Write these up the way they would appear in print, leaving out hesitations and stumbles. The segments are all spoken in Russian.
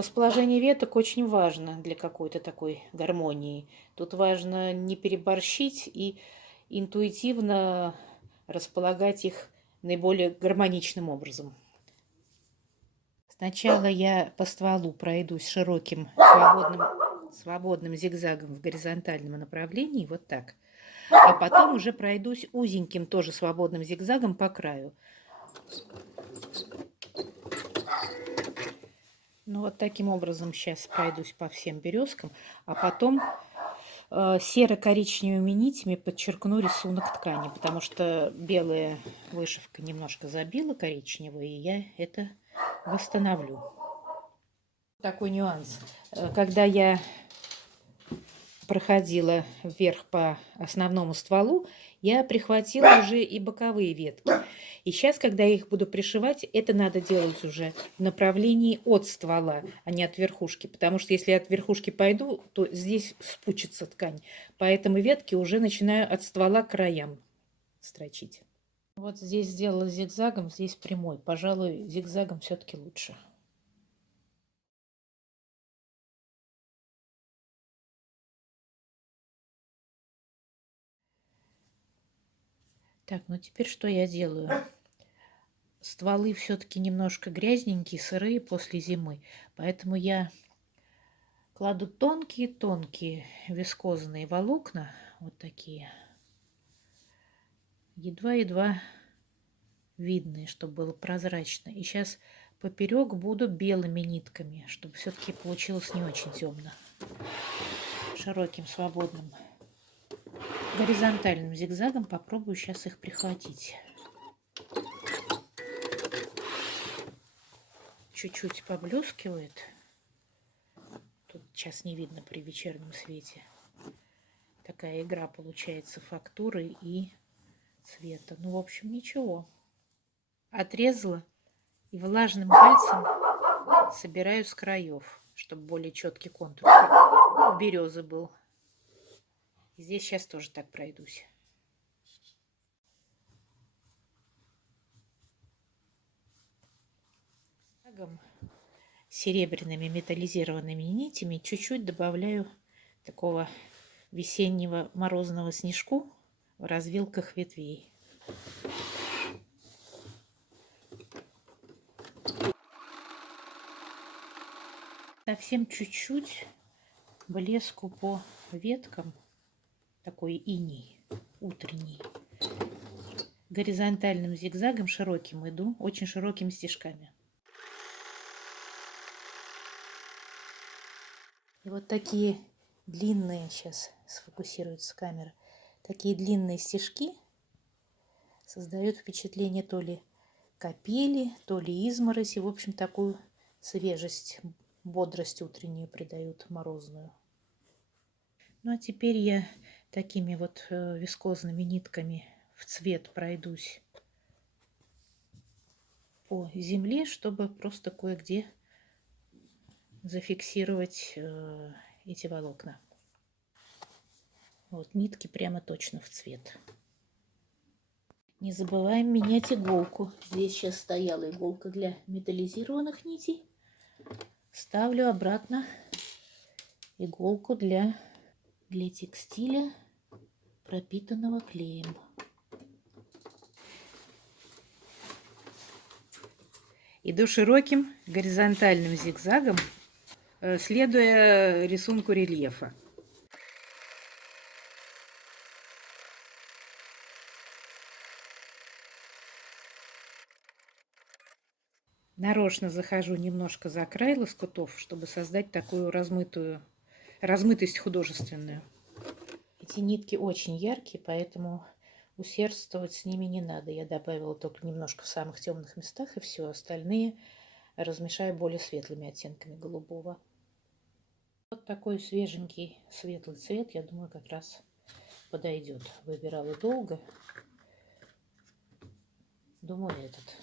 Расположение веток очень важно для какой-то такой гармонии. Тут важно не переборщить и интуитивно располагать их наиболее гармоничным образом. Сначала я по стволу пройдусь широким свободным зигзагом в горизонтальном направлении, вот так. А потом уже пройдусь узеньким тоже свободным зигзагом по краю. Ну вот таким образом сейчас пройдусь по всем березкам, а потом серо-коричневыми нитями подчеркну рисунок ткани, потому что белая вышивка немножко забила коричневой, и я это восстановлю. Такой нюанс. Когда я проходила вверх по основному стволу, я прихватила уже и боковые ветки. И сейчас, когда я их буду пришивать, это надо делать уже в направлении от ствола, а не от верхушки. Потому что если я от верхушки пойду, то здесь спучится ткань. Поэтому ветки уже начинаю от ствола к краям строчить. Вот здесь сделала зигзагом, здесь прямой. Пожалуй, зигзагом все-таки лучше. Так, ну теперь что я делаю? Стволы все-таки немножко грязненькие, сырые после зимы. Поэтому я кладу тонкие-тонкие вискозные волокна, вот такие, едва-едва видные, чтобы было прозрачно. И сейчас поперек буду белыми нитками, чтобы все-таки получилось не очень темно. Широким, свободным, горизонтальным зигзагом попробую сейчас их прихватить. Чуть-чуть поблескивает. Тут сейчас не видно при вечернем свете. Такая игра получается фактуры и цвета. Ну, в общем, ничего. Отрезала и влажным пальцем собираю с краев, чтобы более четкий контур у березы был. И здесь сейчас тоже так пройдусь. Серебряными металлизированными нитями чуть-чуть добавляю такого весеннего морозного снежку в развилках ветвей. Совсем чуть-чуть блеску по веткам, такой иней утренний. Горизонтальным зигзагом широким иду, очень широкими стежками. И вот такие длинные, сейчас сфокусируется камера, такие длинные стежки создают впечатление то ли капели, то ли измороси. В общем, такую свежесть, бодрость утреннюю придают, морозную. Ну а теперь я такими вот вискозными нитками в цвет пройдусь по земле, чтобы просто кое-где зафиксировать эти волокна. Вот нитки прямо точно в цвет. Не забываем менять иголку. Здесь сейчас стояла иголка для металлизированных нитей. Ставлю обратно иголку для текстиля, пропитанного клеем. Иду широким горизонтальным зигзагом, следуя рисунку рельефа. Нарочно захожу немножко за край лоскутов, чтобы создать такую размытость художественную. Эти нитки очень яркие, поэтому усердствовать с ними не надо. Я добавила только немножко в самых темных местах, и все. Остальные размешаю более светлыми оттенками голубого. Вот такой свеженький светлый цвет, я думаю, как раз подойдет. Выбирала долго. Думаю, этот.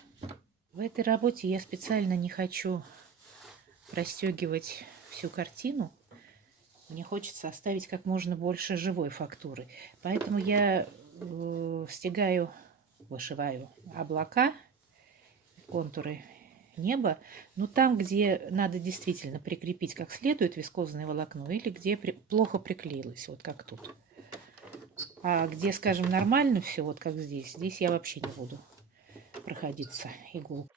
В этой работе я специально не хочу расстегивать всю картину. Мне хочется оставить как можно больше живой фактуры. Поэтому я вышиваю облака, контуры небо, но там, где надо действительно прикрепить как следует вискозное волокно, или где плохо приклеилось, вот как тут. А где, скажем, нормально все, вот как здесь я вообще не буду проходиться иголкой.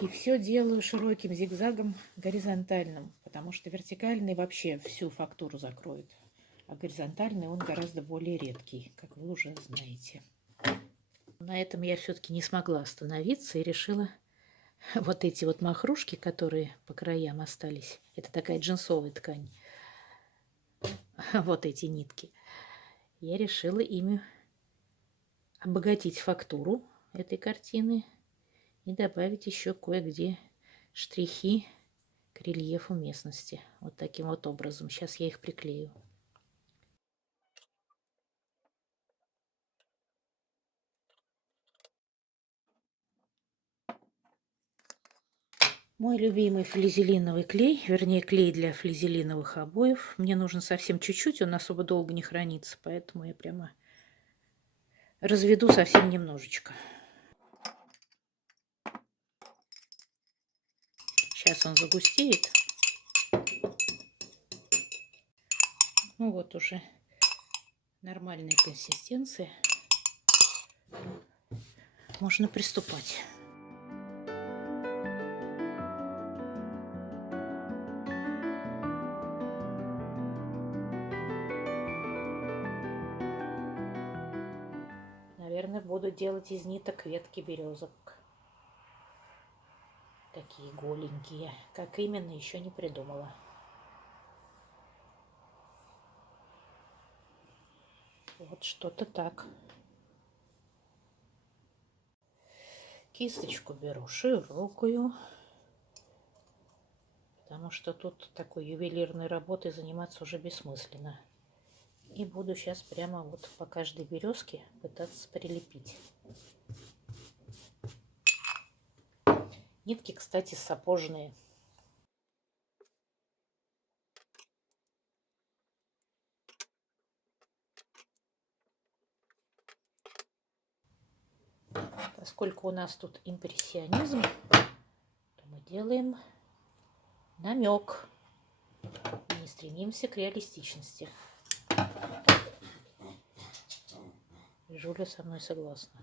И все делаю широким зигзагом горизонтальным, потому что вертикальный вообще всю фактуру закроет, а горизонтальный он гораздо более редкий, как вы уже знаете. На этом я все-таки не смогла остановиться и решила вот эти вот махрушки, которые по краям остались, это такая джинсовая ткань, вот эти нитки, я решила ими обогатить фактуру этой картины и добавить еще кое-где штрихи к рельефу местности. Вот таким вот образом. Сейчас я их приклею. Мой любимый флизелиновый клей, вернее клей для флизелиновых обоев. Мне нужно совсем чуть-чуть, он особо долго не хранится, поэтому я прямо разведу совсем немножечко. Сейчас он загустеет. Ну вот уже нормальная консистенция. Можно приступать. Наверное, буду делать из ниток ветки березок. Такие голенькие. Как именно, еще не придумала. Вот что-то так. Кисточку беру широкую, потому что тут такой ювелирной работой заниматься уже бессмысленно. И буду сейчас прямо вот по каждой березке пытаться прилепить. Нитки, кстати, сапожные. Поскольку у нас тут импрессионизм, то мы делаем намек. И не стремимся к реалистичности. Жуля со мной согласна.